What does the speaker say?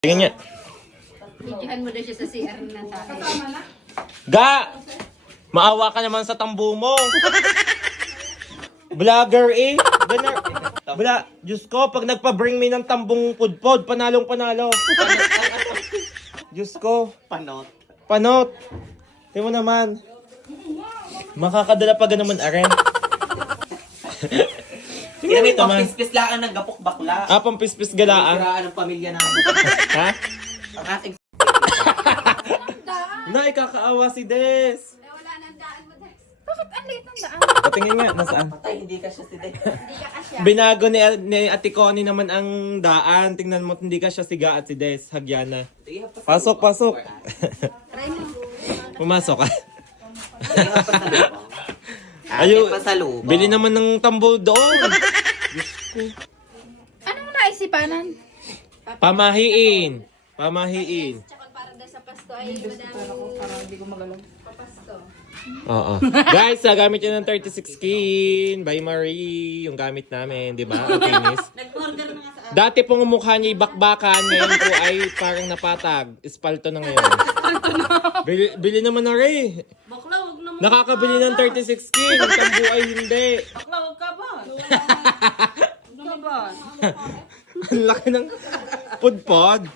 Tingnan niya. Videohan mo na siya sa CR na tayo. Ga! Maawa ka naman sa tambo mo. Vlogger eh. Diyos ko, pag nagpa-bring me ng tambong pudpod, panalong panalo. Diyos ko. Panot. Tingnan mo naman. Makakadala pa naman are. Yan may naman. pampispis laan ng gapok bakla. Ah, pampispis galaan. Siraan ng pamilya namin. Ha? Ang ating Na, ikakaawa si Des. Wala nang daan mo, Dex. Bakit ang liit ng daan? Patingin nga, nasaan? patay, hindi ka siya si Day. Hindi ka kasya. Binago ni Ate Connie naman ang daan. Tingnan mo, hindi ka siya siga at si Des. Hagyana. Pasok. Try mo. Pumasok ka. Ayo. Pasalubong. Bili naman ng tambo doon. Anong naisipanan? Pamahiin. Tsaka para daw sa pasto ay madaming papasto. Oo. Guys, gamit yun ng 36 skin by Marie. Yung gamit namin, di ba? Okay, miss. Nag-order na nga sa Dati pong mukha niya bakbakan, ngayon po ay parang napatag. Espalto na ngayon. Bili naman na rin. Bakla, wag naman. Nakakabili ng 36 skin. Ang tambo ay hindi. Bakla, wag ka ba? Wag ka ba? Ang laki ng pudpod.